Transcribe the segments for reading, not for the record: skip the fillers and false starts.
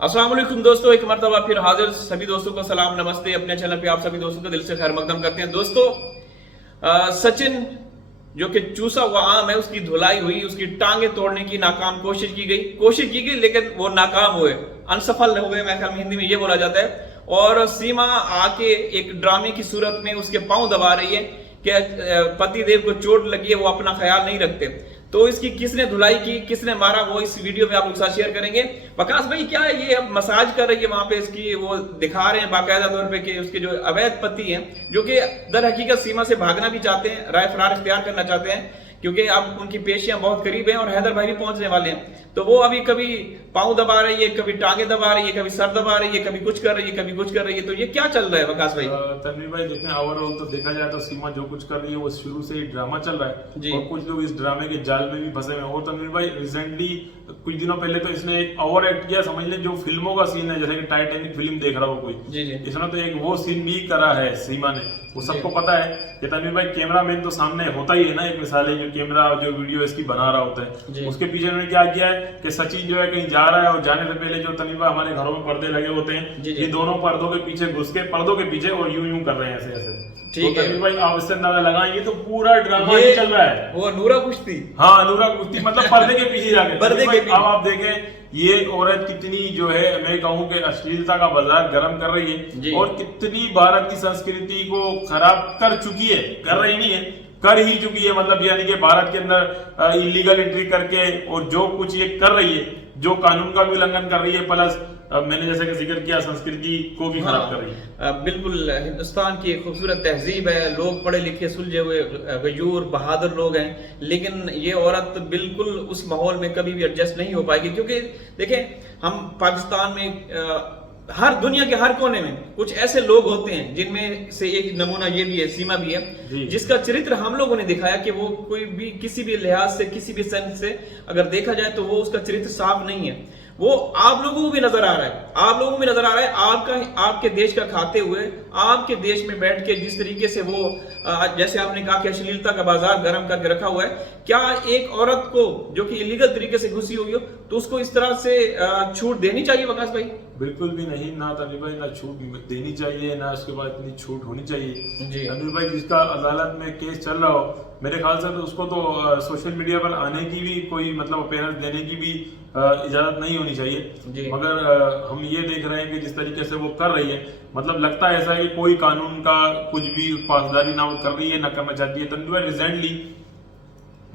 अस्सलाम वालेकुम दोस्तों, एक मरतबा फिर हाजिर। सभी दोस्तों को सलाम नमस्ते। अपने चैनल पे आप सभी दोस्तों का दिल से खैर मकदम करते हैं। दोस्तों सचिन जो कि चूसा हुआ आम है, उसकी धुलाई हुई, उसकी टांगे तोड़ने की नाकाम कोशिश की गई लेकिन वो नाकाम हुए, अनसफल हो गए। मैं ख्याल में हिंदी में ये बोला जाता है। और सीमा आके एक ड्रामे की सूरत में उसके पांव दबा रही है कि पति देव को चोट लगी है, वो अपना ख्याल नहीं रखते। तो इसकी किसने धुलाई की, किसने मारा, वो इस वीडियो में आप लोग साथ शेयर करेंगे। वकास भाई क्या है ये, अब मसाज कर रही है वहां पे इसकी, वो दिखा रहे हैं बाकायदा तौर पे कि उसके जो अवैध पति हैं, जो कि दर हकीकत सीमा से भागना भी चाहते हैं, राय फरार इख्तियार करना चाहते हैं, क्योंकि अब उनकी पेशियां बहुत करीब हैं और हैदर भाई भी पहुंचने वाले हैं। तो वो अभी कभी पांव दबा रही है, कभी टांगे दबा रही है, कभी सर दबा रही है, कभी कुछ कर रही है, कभी कुछ कर रही है। तो ये क्या चल रहा है वकास भाई? तनवीर भाई देखें, ओवरऑल तो देखा जाए तो सीमा जो कुछ कर रही है वो शुरू से ही ड्रामा चल रहा है और कुछ लोग इस ड्रामे के जाल में भी फंसे हुए हैं। और तनवीर भाई रिसेंटली कुछ दिनों पहले तो इसने एक ओवर एक्ट किया, समझ ले जो फिल्मों का सीन है, जैसे कि टाइटैनिक फिल्म देख रहा हो कोई, इसने तो एक वो सीन भी करा है सीमा ने। वो सबको पता है कि तनवीर भाई कैमरा मैन तो सामने होता ही है ना, एक मिसाल है जो कैमरा जो वीडियो इसकी बना रहा होता है, उसके पीछे उन्होंने क्या किया है कि सचिन जो है कहीं जा रहा है और जाने से पहले जो तनवीर भाई हमारे घरों में पर्दे लगे होते हैं, ये दोनों पर्दों के पीछे घुस के पर्दों के पीछे और यूं कर रहे हैं ऐसे ऐसे। ठीक है भाई, आप इससे अंदाजा लगाएं, ये तो पूरा ड्रामा ही चल रहा है। वो नूरा कुश्ती, हाँ नूरा कुश्ती, मतलब पर्दे के पीछे जाके पर्दे के पीछे। अब आप देखें ये औरत कितनी जो है, मैं कहूँ कि अश्लीलता का बाजार गर्म कर रही है और कितनी भारत की संस्कृति को खराब कर चुकी है, कर रही नहीं है, कर ही चुकी है। मतलब यानी कि भारत के अंदर इलीगल एंट्री करके और जो कुछ ये कर रही है, जो कानून का भी उल्लंघन कर रही है, प्लस मैंने जैसे कि जिक्र किया संस्कृति को भी खराब कर रही है। बिल्कुल, हिंदुस्तान की एक खूबसूरत तहजीब है, लोग पढ़े लिखे सुलझे हुए गयूर बहादुर लोग हैं, लेकिन ये औरत बिल्कुल उस माहौल में कभी भी एडजस्ट नहीं हो पाएगी। क्योंकि देखें, हम पाकिस्तान में हर दुनिया के हर कोने में कुछ ऐसे लोग होते हैं, जिनमें से एक नमूना ये भी है, सीमा भी है, जिसका चरित्र हम लोगों ने दिखाया कि वो कोई भी किसी भी लिहाज से, किसी भी सेंस से अगर देखा जाए तो वो उसका चरित्र साफ नहीं है। वो आप लोगों को भी नजर आ रहा है, आप लोगों को भी नजर आ रहा है, आपके देश का खाते हुए, आपके देश में बैठ के जिस तरीके से वो जैसे आपने कहा कि अश्लीलता का बाजार गर्म करके रखा हुआ है। क्या एक औरत को जो कि इलीगल तरीके से घुसी हुई हो तो उसको इस तरह से छूट देनी चाहिए वकास भाई? बिल्कुल भी नहीं, ना तनवीर भाई, ना छूट देनी चाहिए, ना उसके बाद इतनी छूट होनी चाहिए। तनवीर भाई जिसका अदालत में केस चल रहा हो, मेरे ख्याल से तो उसको तो सोशल मीडिया पर आने की भी कोई मतलब अपीयरेंस देने की भी इजाजत नहीं होनी चाहिए। मगर हम ये देख रहे हैं कि जिस तरीके से वो कर रही है, मतलब लगता है ऐसा है कि कोई कानून का कुछ भी पासदारी ना कर रही है, ना करना चाहती है। तनवीर भाई रिसेंटली,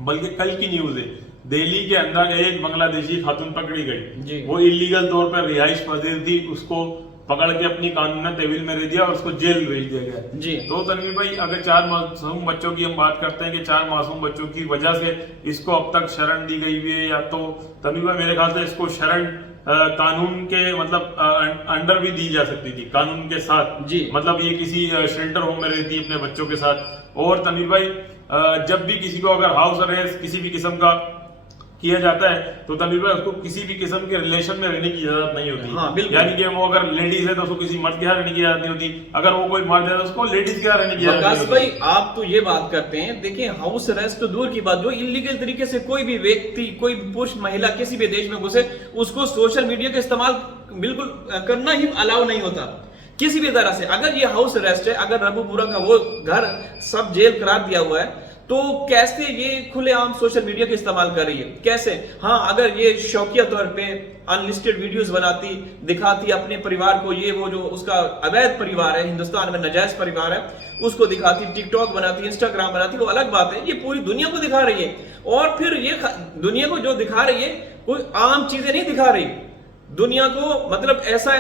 बल्कि कल की न्यूज है, दिल्ली के अंदर एक बांग्लादेशी खातून पकड़ी गई, वो इलीगल तौर पर रिहाइश पजीर थी, उसको पकड़ के अपनी कानूनी तहवील में दे दिया और उसको जेल भेज दिया गया। तो तनवीर भाई अगर 4 मासूम बच्चों की हम बात करते हैं कि 4 मासूम बच्चों की वजह से इसको अब तक शरण दी गई हुई है, या तो तनवीर भाई मेरे ख्याल से इसको शरण कानून के मतलब अंडर भी दी जा सकती थी, कानून के साथ। मतलब ये किसी शेल्टर होम में रहती है अपने बच्चों के साथ। और तनवीर भाई जब भी किसी को अगर हाउस अरेस्ट किसी भी किस्म का किया जाता है तो तनवीर भाई उसको किसी भी किस्म के रिलेशन में रहने की इजाजत नहीं होती। यानी कि वो अगर लेडीज है तो उसको किसी मर्द के साथ रहने की इजाजत नहीं होती, अगर वो कोई मर्द है तो उसको लेडीज के साथ रहने की इजाजत नहीं होती। भाई आप तो ये बात करते हैं, देखिए हाउस अरेस्ट तो दूर की बात, जो इलीगल तरीके से कोई भी व्यक्ति, कोई पुरुष महिला किसी भी देश में घुसे, उसको सोशल मीडिया का इस्तेमाल बिल्कुल करना ही अलाउ नहीं होता किसी भी तरह से। अगर ये हाउस अरेस्ट है, अगर रबूपुरा का वो घर सब जेल करार दिया हुआ है, तो कैसे ये खुलेआम सोशल मीडिया का इस्तेमाल कर रही है? कैसे? हाँ, अगर ये शौकिया तौर पे अनलिस्टेड वीडियोस बनाती, दिखाती अपने परिवार को, ये वो जो उसका अवैध परिवार है, हिंदुस्तान में नाजायज परिवार है, उसको दिखाती, टिकटॉक बनाती, इंस्टाग्राम बनाती, वो अलग बात है। ये पूरी दुनिया को दिखा रही है, और फिर ये दुनिया को जो दिखा रही है कोई आम चीजें नहीं दिखा रही दुनिया को, मतलब ऐसा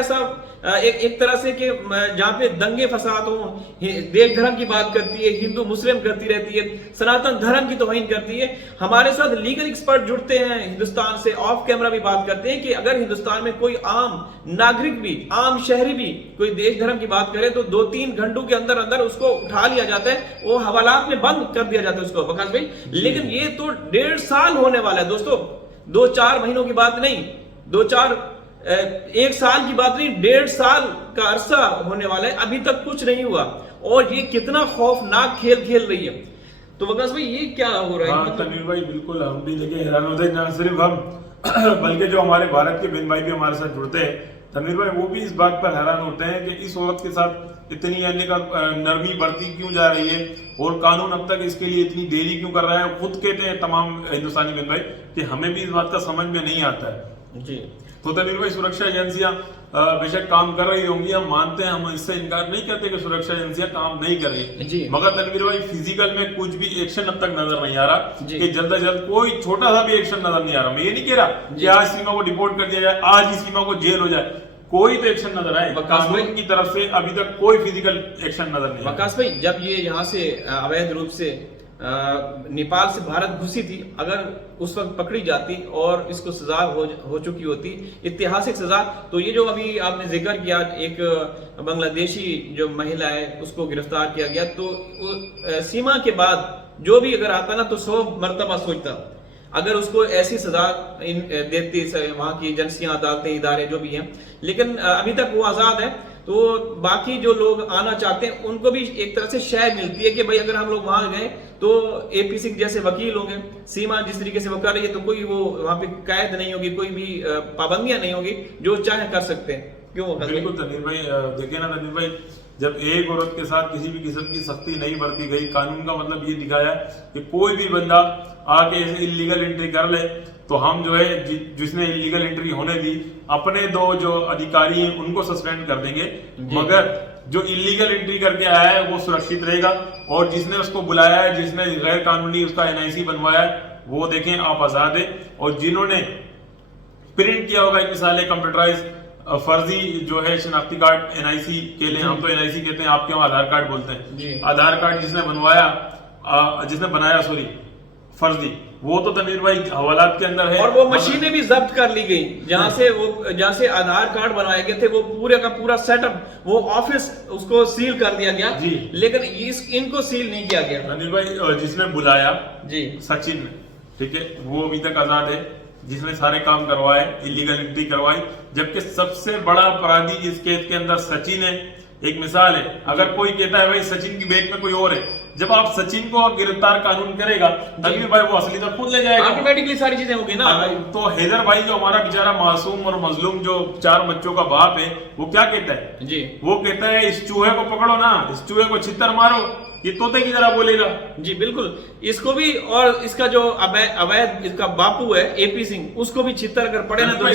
एक तरह से कि जहां पे दंगे फसाद हो, देश धर्म की बात करती है, हिंदू मुस्लिम करती रहती है, सनातन धर्म की तौहीन करती है। हमारे साथ लीगल एक्सपर्ट जुड़ते हैं हिंदुस्तान से, ऑफ कैमरा भी बात करते हैं कि अगर हिंदुस्तान में कोई आम नागरिक भी, आम शहरी भी कोई देश धर्म की बात करे तो 2-3 घंटों के अंदर अंदर उसको उठा लिया जाता है, वो हवालात में बंद कर दिया जाता है उसको वकास भाई। लेकिन ये तो 1.5 साल होने वाला है दोस्तों, 2-4 महीनों की बात नहीं, 1 साल की बात नहीं, 1.5 साल का अरसा होने वाला है, अभी तक कुछ नहीं हुआ, और ये कितना खौफनाक खेल खेल रही है। तो वकास भाई ये क्या हो रहा है? हाँ तनवीर भाई बिल्कुल, हम भी देखे हैरान होते, ना सिर्फ हम बल्कि जो हमारे भारत के बिन भाई भी हमारे साथ जुड़ते हैं तनवीर भाई, वो भी इस बात पर हैरान होते हैं कि इस औरत के साथ इतनी यानी का नरमी बढ़ती क्यों जा रही है और कानून अब तक इसके लिए इतनी देरी क्यों कर रहा है। खुद कहते हैं तमाम हिंदुस्तानी बिन भाई कि हमें भी इस बात का समझ में नहीं आता है जी। तो तनवीर भाई सुरक्षा एजेंसियां बेशक काम कर रही होंगी, हम मानते हैं, हम इससे इनकार नहीं करते कि सुरक्षा एजेंसियां काम नहीं कर रही, मगर तनवीर भाई फिजिकल में कुछ भी एक्शन अब तक नजर नहीं आ रहा कि जल्द से जल्द कोई छोटा सा भी एक्शन नजर नहीं आ रहा। मैं ये नहीं कह रहा कि आज सीमा को डिपोर्ट कर दिया जाए, आज ही सीमा को जेल हो जाए, कोई तो एक्शन नजर आए। कानून की तरफ से अभी तक कोई फिजिकल एक्शन नजर नहीं। वकास भाई, जब ये यहाँ से अवैध रूप से नेपाल से भारत घुसी थी, अगर उस वक्त पकड़ी जाती और इसको सजा हो चुकी होती, ऐतिहासिक सजा, तो ये जो अभी आपने जिक्र किया एक बांग्लादेशी जो महिला है उसको गिरफ्तार किया गया, तो सीमा के बाद जो भी अगर आता ना तो 100 मरतबा सोचता अगर उसको ऐसी सजा देती वहां की एजेंसियां, अदालतें, इदारे जो भी हैं। लेकिन अभी तक वो आजाद है, तो बाकी जो लोग आना चाहते हैं उनको भी एक तरह से शय मिलती है कि भाई अगर हम लोग वहां गए तो एपी सिंह जैसे वकील होंगे, सीमा जिस तरीके से वो कर रही है तो कोई वो वहां पे कैद नहीं होगी, कोई भी पाबंदियां नहीं होगी, जो चाहे कर सकते हैं। क्यों? बिल्कुल तनवीर भाई, देखिए ना तनवीर भाई, जब एक औरत के साथ किसी भी किस्म की सख्ती नहीं बरती गई, कानून का मतलब ये दिखाया कि कोई भी बंदा आके ऐसे इलीगल एंट्री कर ले तो हम जो है जिसने इलीगल एंट्री होने दी अपने 2 जो अधिकारी हैं उनको सस्पेंड कर देंगे, मगर जो इलीगल एंट्री करके आया है वो सुरक्षित रहेगा, और जिसने उसको बुलाया है, जिसने गैर कानूनी उसका एनआईसी बनवाया है, वो देखें आप आजाद है। और जिन्होंने प्रिंट किया होगा एक मिसाल कंप्यूटराइज फर्जी जो है शनाख्ती कार्ड एनआईसी के लिए, हम तो एनआईसी कहते हैं, आपके वहां आधार कार्ड बोलते हैं, आधार कार्ड जिसने बनाया सॉरी फर्जी, वो तो तनवीर भाई हवालात के अंदर है। और वो मशीनें भी जब्त कर ली गई जहां से आधार कार्ड बनाए गए थे, वो पूरे का पूरा सेटअप, वो ऑफिस उसको सील कर दिया गया, लेकिन इनको सील नहीं किया गया। तनवीर भाई जिसने बुलाया जी सचिन, ठीक है, वो अभी तक आजाद है, जिसने सारे काम करवाए, इलीगल एंट्री करवाई, जबकि सबसे बड़ा अपराधी इस केस के अंदर सचिन है। एक मिसाल है, अगर कोई कहता है भाई सचिन की बैग में कोई और है, जब आप सचिन को गिरफ्तार कानून करेगा तभी भाई वो असली तो खुद ले जाएगा, ऑटोमेटिकली सारी चीजें होगी ना। तो हैदर भाई जो हमारा बेचारा मासूम और मजलूम जो 4 बच्चों का बाप है, वो क्या कहता है जी, वो कहता है इस चूहे को पकड़ो ना, इस चूहे को छितर मारो, ये तोते की तरह बोलेगा। जी बिल्कुल, इसको भी, और इसका जो अवैध इसका बापू है एपी सिंह, उसको भी छितर अगर पड़े ना तो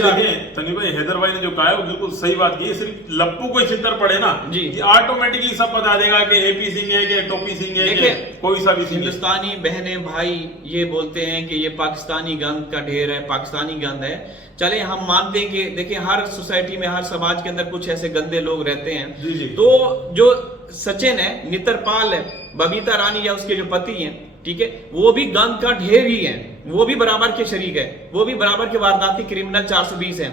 तनी भाई हैदर भाई ने जो कहा है वो बिल्कुल सही बात की है। सिर्फ लप्पू को छितर पड़े ना जी, ऑटोमेटिकली सब बता देगा कि एपी सिंह है कि टोपी सिंह है कि कोई सा भी। हिंदुस्तानी बहने भाई ये बोलते हैं कि ये पाकिस्तानी गंद का ढेर है, पाकिस्तानी गंद है। चले हम मानते हैं कि देखिए हर सोसाइटी में, हर समाज के अंदर कुछ ऐसे गंदे लोग रहते हैं जी जी। तो जो सचिन है, नितरपाल है, बबीता रानी या उसके जो पति हैं, ठीक है, वो भी गंद का ढेर ही है, वो भी बराबर के शरीक है, वो भी बराबर के वारदाती क्रिमिनल 420 है।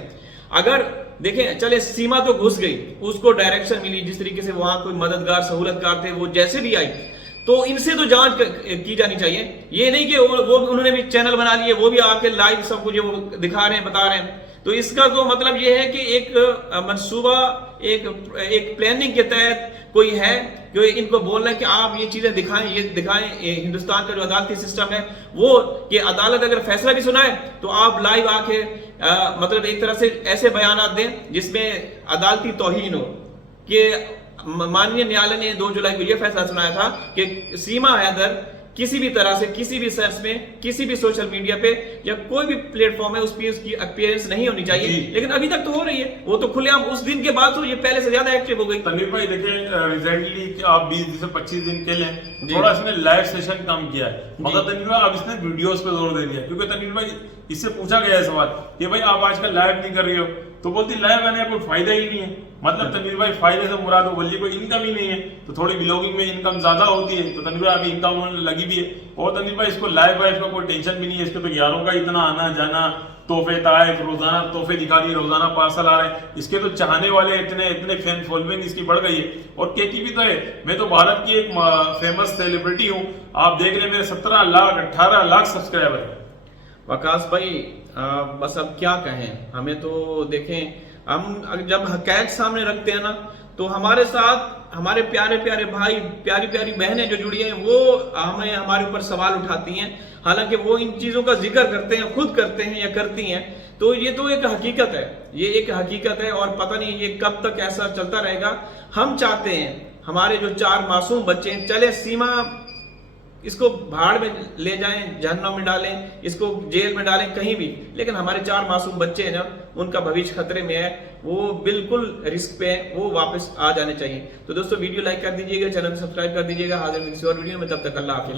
अगर देखें चले सीमा तो घुस गई, उसको डायरेक्शन मिली, जिस तरीके से वहां कोई मददगार सहूलतकार थे वो जैसे भी आई, तो इनसे तो जांच की जानी चाहिए। ये नहीं कि वो उन्होंने भी चैनल बना लिए, वो भी आके लाइव सब कुछ वो दिखा रहे हैं, बता रहे हैं, तो इसका तो मतलब ये है कि एक मंसूबा, एक प्लानिंग के तहत कोई है जो इनको बोल रहा है कि आप ये चीजें दिखाएं, ये दिखाएं। हिंदुस्तान का जो अदालती सिस्टम है वो, कि अदालत अगर फैसला भी सुनाए तो आप लाइव आके मतलब एक तरह से ऐसे बयान दें जिसमें अदालती तौहीन हो। कि माननीय न्यायालय ने 2 जुलाई को यह फैसला सुनाया था कि सीमा हैदर किसी भी तरह से, किसी भी सेंस में, किसी भी सोशल मीडिया पे या कोई भी प्लेटफॉर्म है उस पर उसकी अपीयरेंस नहीं होनी चाहिए, लेकिन अभी तक तो हो रही है। वो तो खुलेआम उस दिन के बाद तो ये पहले से ज्यादा एक्टिव हो गई। तनवीर भाई देखिए रिसेंटली आप 20 से 25 दिन के लिए थोड़ा इसने लाइव सेशन काम किया है, मगर तनवीर भाई अब इसने वीडियोस पे जोर दे दिया, क्योंकि तनवीर भाई इससे पूछा गया है सवाल कि भाई आप आजकल लाइव नहीं कर रही हो, तो बोलती लाइव आने का कोई फायदा ही नहीं है। मतलब तनवीर भाई फायदे से मुराद हो, बोलिए कोई इनकम ही नहीं है, तो थोड़ी ब्लॉगिंग में इनकम ज्यादा होती है, तो तनवीर भाई अभी इनकम लगी भी है। और तनवीर भाई इसको लाइव वाइव का कोई टेंशन भी नहीं है, इसके तो यारों का इतना आना जाना, तोहफे ताइफ, रोजाना तोहफे दिखा दिए, रोजाना पार्सल आ रहे हैं, इसके तो चाहने वाले इतने फैन फॉलोइंग इसकी बढ़ गई है। और कहती भी तो है मैं तो भारत की एक फेमस सेलिब्रिटी हूँ, आप देख ले मेरे 17 लाख 18 लाख सब्सक्राइबर है। वकास भाई बस अब क्या कहें, हमें तो देखें, हम जब हकैकत सामने रखते हैं ना तो हमारे साथ हमारे प्यारे प्यारे भाई, प्यारी प्यारी बहनें जो जुड़ी हैं, वो हमें हमारे ऊपर सवाल उठाती हैं, हालांकि वो इन चीजों का जिक्र करते हैं, खुद करते हैं या करती हैं। तो ये तो एक हकीकत है, ये एक हकीकत है, और पता नहीं ये कब तक ऐसा चलता रहेगा। हम चाहते हैं हमारे जो 4 मासूम बच्चे हैं, चले सीमा इसको भाड़ में ले जाएं, जहन्नम में डालें, इसको जेल में डालें, कहीं भी, लेकिन हमारे 4 मासूम बच्चे हैं ना, उनका भविष्य खतरे में है, वो बिल्कुल रिस्क पे है, वो वापस आ जाने चाहिए। तो दोस्तों वीडियो लाइक कर दीजिएगा, चैनल को सब्सक्राइब कर दीजिएगा। हाजिर किसी और वीडियो में, तब तक अल्लाह हाफिज़।